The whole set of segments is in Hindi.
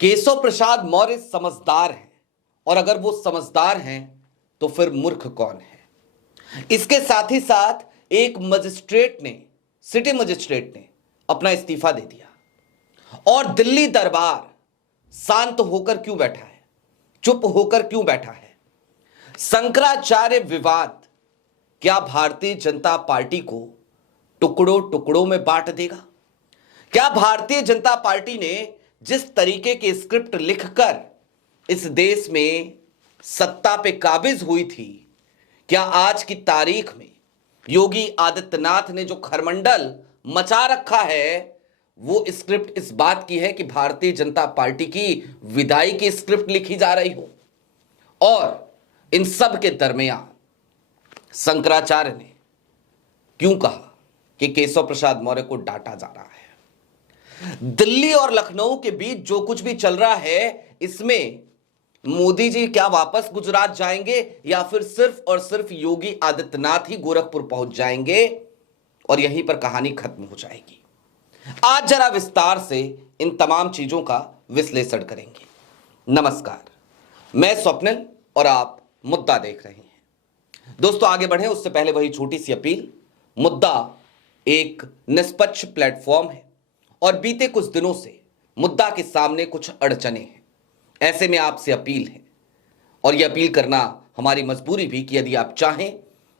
केशव प्रसाद मौर्य समझदार हैं, और अगर वो समझदार हैं तो फिर मूर्ख कौन है। इसके साथ ही साथ एक मजिस्ट्रेट ने, सिटी मजिस्ट्रेट ने अपना इस्तीफा दे दिया। और दिल्ली दरबार शांत होकर क्यों बैठा है, चुप होकर क्यों बैठा है। शंकराचार्य विवाद क्या भारतीय जनता पार्टी को टुकड़ों टुकड़ों में बांट देगा? क्या भारतीय जनता पार्टी ने जिस तरीके की स्क्रिप्ट लिखकर इस देश में सत्ता पे काबिज हुई थी, क्या आज की तारीख में योगी आदित्यनाथ ने जो खरमंडल मचा रखा है, वो स्क्रिप्ट इस बात की है कि भारतीय जनता पार्टी की विदाई की स्क्रिप्ट लिखी जा रही हो? और इन सब के दरमियान शंकराचार्य ने क्यों कहा कि केशव प्रसाद मौर्य को डांटा जा रहा है? दिल्ली और लखनऊ के बीच जो कुछ भी चल रहा है, इसमें मोदी जी क्या वापस गुजरात जाएंगे या फिर सिर्फ और सिर्फ योगी आदित्यनाथ ही गोरखपुर पहुंच जाएंगे और यहीं पर कहानी खत्म हो जाएगी? आज जरा विस्तार से इन तमाम चीजों का विश्लेषण करेंगे। नमस्कार, मैं स्वप्निल और आप मुद्दा देख रहे हैं। दोस्तों, आगे बढ़े उससे पहले वही छोटी सी अपील। मुद्दा एक निष्पक्ष प्लेटफॉर्म है और बीते कुछ दिनों से मुद्दा के सामने कुछ अड़चने हैं। ऐसे में आपसे अपील है, और यह अपील करना हमारी मजबूरी भी, कि यदि आप चाहें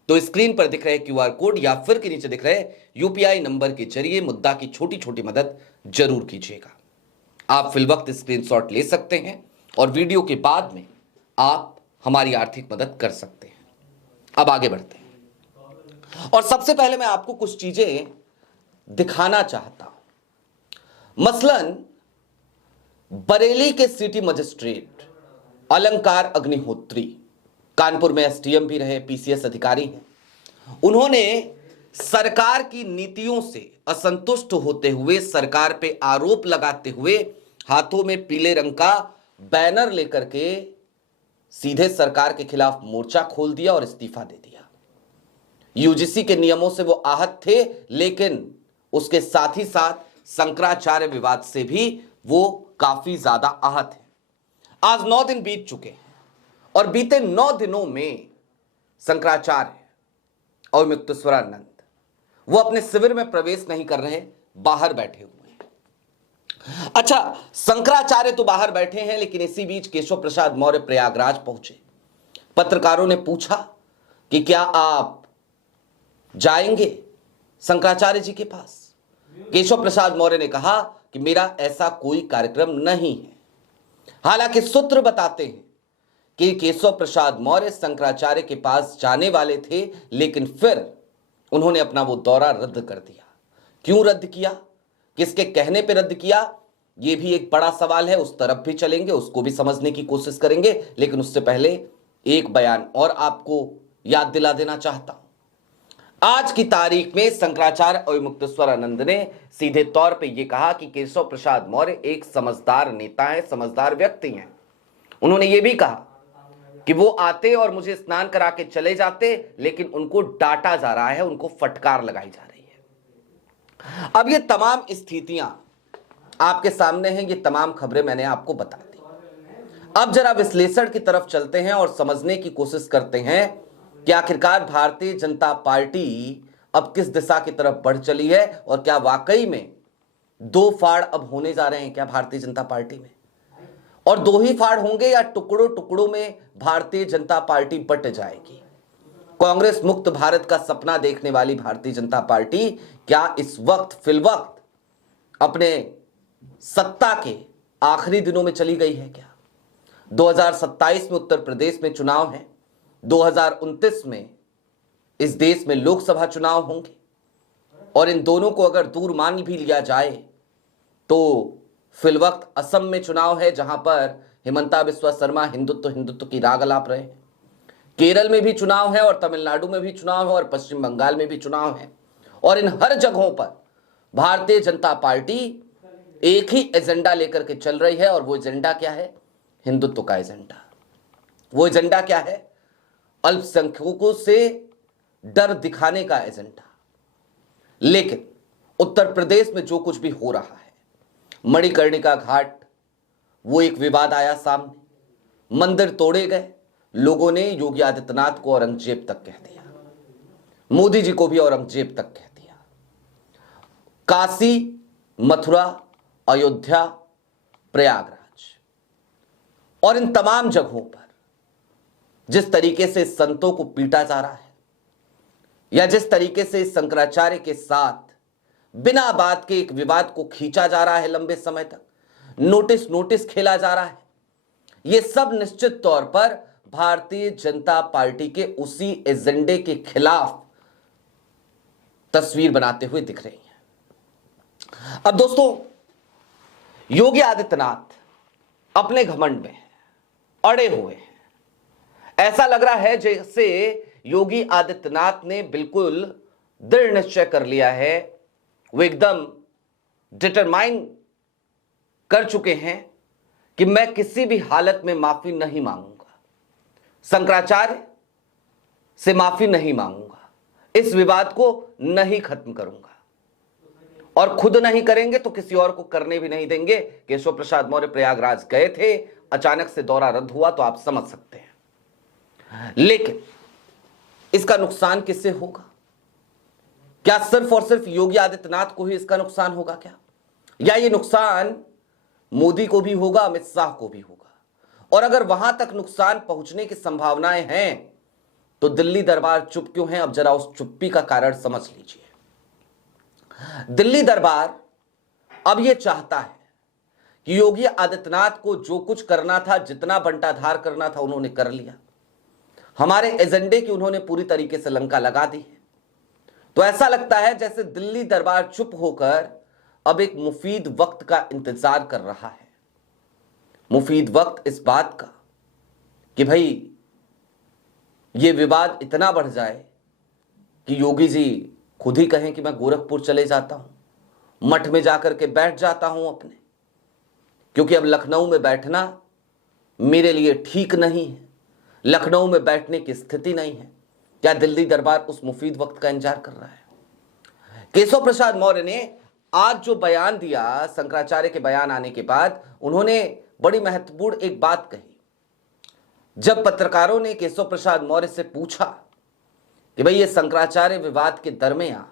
तो स्क्रीन पर दिख रहे क्यूआर कोड या फिर के नीचे दिख रहे यूपीआई नंबर के जरिए मुद्दा की छोटी छोटी मदद जरूर कीजिएगा। आप फिलवक्त स्क्रीनशॉट ले सकते हैं और वीडियो के बाद में आप हमारी आर्थिक मदद कर सकते हैं। अब आगे बढ़ते हैं, और सबसे पहले मैं आपको कुछ चीजें दिखाना चाहता हूं। मसलन बरेली के सिटी मजिस्ट्रेट अलंकार अग्निहोत्री, कानपुर में एसडीएम भी रहे, पीसीएस अधिकारी हैं। उन्होंने सरकार की नीतियों से असंतुष्ट होते हुए, सरकार पे आरोप लगाते हुए, हाथों में पीले रंग का बैनर लेकर के सीधे सरकार के खिलाफ मोर्चा खोल दिया और इस्तीफा दे दिया। यूजीसी के नियमों से वो आहत थे, लेकिन उसके साथ ही साथ शंकराचार्य विवाद से भी वो काफी ज्यादा आहत है। आज 9 दिन बीत चुके हैं और बीते 9 दिनों में शंकराचार्य और मुक्तेश्वरानंद वो अपने शिविर में प्रवेश नहीं कर रहे, बाहर बैठे हुए हैं। अच्छा, शंकराचार्य तो बाहर बैठे हैं, लेकिन इसी बीच केशव प्रसाद मौर्य प्रयागराज पहुंचे। पत्रकारों ने पूछा कि क्या आप जाएंगे शंकराचार्य जी के पास? केशव प्रसाद मौर्य ने कहा कि मेरा ऐसा कोई कार्यक्रम नहीं है। हालांकि सूत्र बताते हैं कि केशव प्रसाद मौर्य शंकराचार्य के पास जाने वाले थे, लेकिन फिर उन्होंने अपना वो दौरा रद्द कर दिया। क्यों रद्द किया, किसके कहने पे रद्द किया, यह भी एक बड़ा सवाल है। उस तरफ भी चलेंगे, उसको भी समझने की कोशिश करेंगे, लेकिन उससे पहले एक बयान और आपको याद दिला देना चाहता हूं। आज की तारीख में शंकराचार्य और मुक्तेश्वरानंद ने सीधे तौर पे यह कहा कि केशव प्रसाद मौर्य एक समझदार नेता है, समझदार व्यक्ति हैं। उन्होंने यह भी कहा कि वो आते और मुझे स्नान करा के चले जाते, लेकिन उनको डांटा जा रहा है, उनको फटकार लगाई जा रही है। अब ये तमाम स्थितियां आपके सामने हैं, ये तमाम खबरें मैंने आपको बता दी। अब जरा विश्लेषण की तरफ चलते हैं और समझने की कोशिश करते हैं कि आखिरकार भारतीय जनता पार्टी अब किस दिशा की तरफ बढ़ चली है, और क्या वाकई में 2 फाड़ अब होने जा रहे हैं क्या भारतीय जनता पार्टी में, और 2 ही फाड़ होंगे या टुकड़ों टुकड़ों में भारतीय जनता पार्टी बट जाएगी। कांग्रेस मुक्त भारत का सपना देखने वाली भारतीय जनता पार्टी क्या इस वक्त फिलवक्त अपने सत्ता के आखिरी दिनों में चली गई है क्या? 2027 में उत्तर प्रदेश में चुनाव है, 2029 में इस देश में लोकसभा चुनाव होंगे, और इन दोनों को अगर दूर मान भी लिया जाए तो फिलवक्त असम में चुनाव है, जहां पर हिमंता बिस्वा शर्मा हिंदुत्व की राग अलाप रहे हैं। केरल में भी चुनाव है, और तमिलनाडु में भी चुनाव है, और पश्चिम बंगाल में भी चुनाव है, और इन हर जगहों पर भारतीय जनता पार्टी एक ही एजेंडा लेकर के चल रही है। और वो एजेंडा क्या है? हिंदुत्व का एजेंडा। वो एजेंडा क्या है? अल्पसंख्यकों से डर दिखाने का एजेंडा। लेकिन उत्तर प्रदेश में जो कुछ भी हो रहा है, मणिकर्णिका घाट, वो एक विवाद आया सामने, मंदिर तोड़े गए, लोगों ने योगी आदित्यनाथ को औरंगजेब तक कह दिया, मोदी जी को भी औरंगजेब तक कह दिया। काशी, मथुरा, अयोध्या, प्रयागराज और इन तमाम जगहों पर जिस तरीके से संतों को पीटा जा रहा है, या जिस तरीके से शंकराचार्य के साथ बिना बात के एक विवाद को खींचा जा रहा है, लंबे समय तक नोटिस खेला जा रहा है, यह सब निश्चित तौर पर भारतीय जनता पार्टी के उसी एजेंडे के खिलाफ तस्वीर बनाते हुए दिख रही है। अब दोस्तों, योगी आदित्यनाथ अपने घमंड में अड़े हुए हैं। ऐसा लग रहा है जैसे योगी आदित्यनाथ ने बिल्कुल दृढ़ निश्चय कर लिया है, वो एकदम डिटरमाइन कर चुके हैं कि मैं किसी भी हालत में माफी नहीं मांगूंगा, शंकराचार्य से माफी नहीं मांगूंगा, इस विवाद को नहीं खत्म करूंगा, और खुद नहीं करेंगे तो किसी और को करने भी नहीं देंगे। केशव प्रसाद मौर्य प्रयागराज गए थे, अचानक से दौरा रद्द हुआ तो आप समझ सकते हैं। लेकिन इसका नुकसान किससे होगा? क्या सिर्फ और सिर्फ योगी आदित्यनाथ को ही इसका नुकसान होगा क्या? या ये नुकसान मोदी को भी होगा, अमित शाह को भी होगा? और अगर वहां तक नुकसान पहुंचने की संभावनाएं हैं तो दिल्ली दरबार चुप क्यों है? अब जरा उस चुप्पी का कारण समझ लीजिए। दिल्ली दरबार अब यह चाहता है कि योगी आदित्यनाथ को जो कुछ करना था, जितना बंटाधार करना था, उन्होंने कर लिया। हमारे एजेंडे की उन्होंने पूरी तरीके से लंका लगा दी है। तो ऐसा लगता है जैसे दिल्ली दरबार चुप होकर अब एक मुफीद वक्त का इंतजार कर रहा है। मुफीद वक्त इस बात का कि भाई ये विवाद इतना बढ़ जाए कि योगी जी खुद ही कहें कि मैं गोरखपुर चले जाता हूं, मठ में जाकर के बैठ जाता हूं अपने, क्योंकि अब लखनऊ में बैठना मेरे लिए ठीक नहीं है, लखनऊ में बैठने की स्थिति नहीं है। क्या दिल्ली दरबार उस मुफीद वक्त का इंतजार कर रहा है? केशव प्रसाद मौर्य ने आज जो बयान दिया, शंकराचार्य के बयान आने के बाद, उन्होंने बड़ी महत्वपूर्ण एक बात कही। जब पत्रकारों ने केशव प्रसाद मौर्य से पूछा कि भाई ये शंकराचार्य विवाद के दरमियान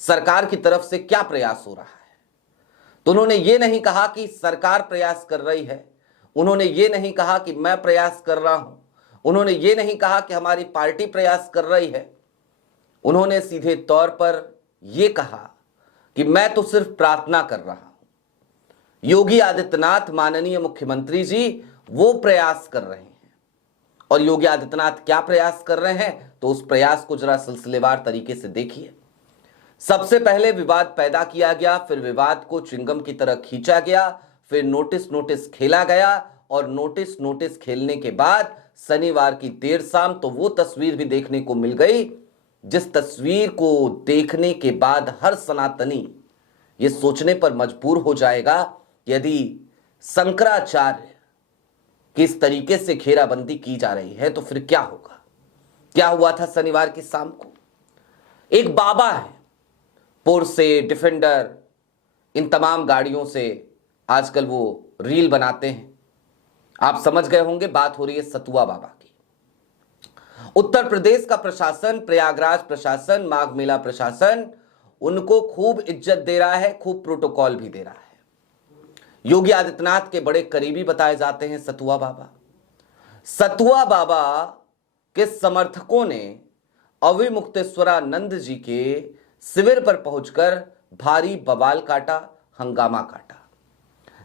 सरकार की तरफ से क्या प्रयास हो रहा है, तो उन्होंने ये नहीं कहा कि सरकार प्रयास कर रही है, उन्होंने ये नहीं कहा कि मैं प्रयास कर रहा हूं, उन्होंने ये नहीं कहा कि हमारी पार्टी प्रयास कर रही है। उन्होंने सीधे तौर पर यह कहा कि मैं तो सिर्फ प्रार्थना कर रहा हूं। योगी आदित्यनाथ माननीय मुख्यमंत्री जी वो प्रयास कर रहे हैं। और योगी आदित्यनाथ क्या प्रयास कर रहे हैं, तो उस प्रयास को जरा सिलसिलेवार तरीके से देखिए। सबसे पहले विवाद पैदा किया गया, फिर विवाद को च्युइंगम की तरह खींचा गया, फिर नोटिस खेला गया, और नोटिस खेलने के बाद शनिवार की देर शाम तो वो तस्वीर भी देखने को मिल गई जिस तस्वीर को देखने के बाद हर सनातनी ये सोचने पर मजबूर हो जाएगा, यदि शंकराचार्य किस तरीके से घेराबंदी की जा रही है तो फिर क्या होगा। क्या हुआ था शनिवार की शाम को? एक बाबा है, पोर्से, डिफेंडर, इन तमाम गाड़ियों से आजकल वो रील बनाते हैं, आप समझ गए होंगे, बात हो रही है सतुआ बाबा की। उत्तर प्रदेश का प्रशासन, प्रयागराज प्रशासन, माघ मेला प्रशासन उनको खूब इज्जत दे रहा है, खूब प्रोटोकॉल भी दे रहा है। योगी आदित्यनाथ के बड़े करीबी बताए जाते हैं सतुआ बाबा। सतुआ बाबा के समर्थकों ने अविमुक्तेश्वरानंद जी के शिविर पर पहुंचकर भारी बवाल काटा, हंगामा काटा।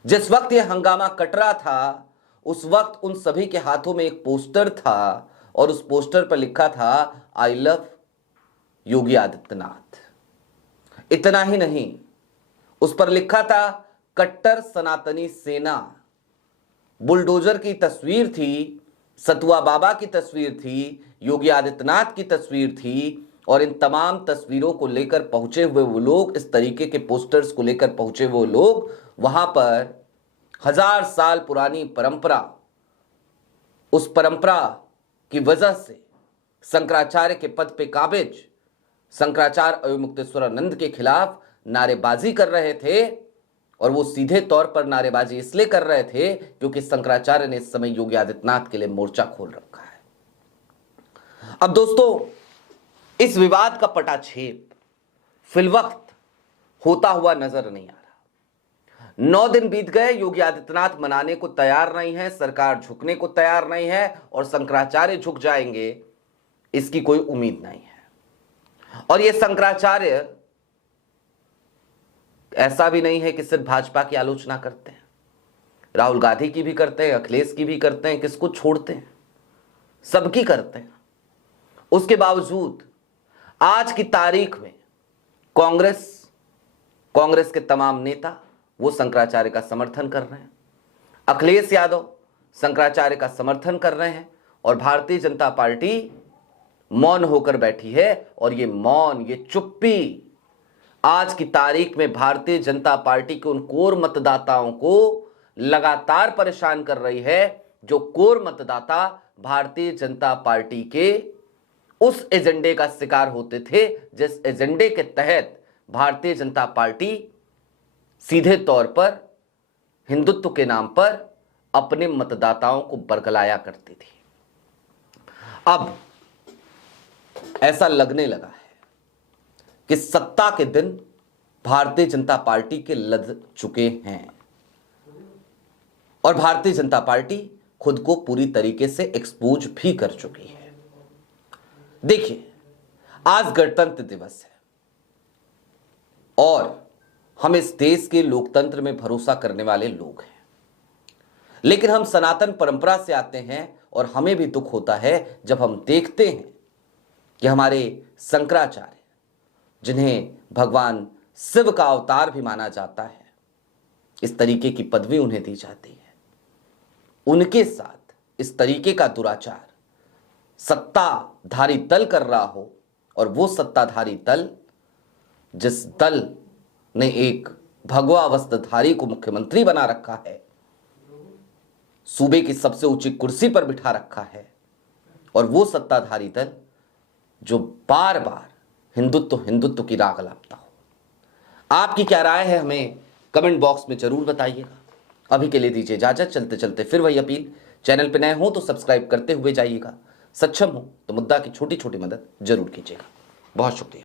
जिस वक्त यह हंगामा कट रहा था उस वक्त उन सभी के हाथों में एक पोस्टर था और उस पोस्टर पर लिखा था आई लव योगी आदित्यनाथ। इतना ही नहीं, उस पर लिखा था कट्टर सनातनी सेना। बुलडोजर की तस्वीर थी, सतुआ बाबा की तस्वीर थी, योगी आदित्यनाथ की तस्वीर थी, और इन तमाम तस्वीरों को लेकर पहुंचे हुए वो लोग, इस तरीके के पोस्टर्स को लेकर पहुंचे हुए लोग, वहां पर 1000 साल पुरानी परंपरा, उस परंपरा की वजह से शंकराचार्य के पद पे काबिज शंकराचार्य अविमुक्तेश्वरानंद के खिलाफ नारेबाजी कर रहे थे और वो सीधे तौर पर नारेबाजी इसलिए कर रहे थे क्योंकि शंकराचार्य ने इस समय योगी आदित्यनाथ के लिए मोर्चा खोल रखा है। अब दोस्तों, इस विवाद का पटाक्षेप फिलवक्त होता हुआ नजर नहीं आ रहा। 9 दिन बीत गए, योगी आदित्यनाथ मनाने को तैयार नहीं है, सरकार झुकने को तैयार नहीं है और शंकराचार्य झुक जाएंगे इसकी कोई उम्मीद नहीं है। और ये शंकराचार्य ऐसा भी नहीं है कि सिर्फ भाजपा की आलोचना करते हैं, राहुल गांधी की भी करते हैं, अखिलेश की भी करते हैं, किसको छोड़ते हैं, सबकी करते हैं। उसके बावजूद आज की तारीख में कांग्रेस के तमाम नेता वो शंकराचार्य का समर्थन कर रहे हैं, अखिलेश यादव शंकराचार्य का समर्थन कर रहे हैं और भारतीय जनता पार्टी मौन होकर बैठी है। और ये मौन, ये चुप्पी आज की तारीख में भारतीय जनता पार्टी के उन कोर मतदाताओं को लगातार परेशान कर रही है, जो कोर मतदाता भारतीय जनता पार्टी के उस एजेंडे का शिकार होते थे जिस एजेंडे के तहत भारतीय जनता पार्टी सीधे तौर पर हिंदुत्व के नाम पर अपने मतदाताओं को बरगलाया करती थी। अब ऐसा लगने लगा है कि सत्ता के दिन भारतीय जनता पार्टी के लद चुके हैं और भारतीय जनता पार्टी खुद को पूरी तरीके से एक्सपोज भी कर चुकी है। देखिए, आज गणतंत्र दिवस है और हम इस देश के लोकतंत्र में भरोसा करने वाले लोग हैं, लेकिन हम सनातन परंपरा से आते हैं और हमें भी दुख होता है जब हम देखते हैं कि हमारे शंकराचार्य, जिन्हें भगवान शिव का अवतार भी माना जाता है, इस तरीके की पदवी उन्हें दी जाती है। उनके साथ इस तरीके का दुराचार सत्ताधारी दल कर रहा हो, और वो सत्ताधारी दल जिस दल ने एक भगवा वस्त्रधारी को मुख्यमंत्री बना रखा है, सूबे की सबसे ऊंची कुर्सी पर बिठा रखा है, और वो सत्ताधारी दल जो बार बार हिंदुत्व की राग लापता हो। आपकी क्या राय है, हमें कमेंट बॉक्स में जरूर बताइएगा। अभी के लिए दीजिए इजाजत। चलते चलते फिर वही अपील, चैनल पे नए हो तो सब्सक्राइब करते हुए जाइएगा, सक्षम हो तो मुद्दा की छोटी छोटी मदद जरूर कीजिएगा। बहुत शुक्रिया।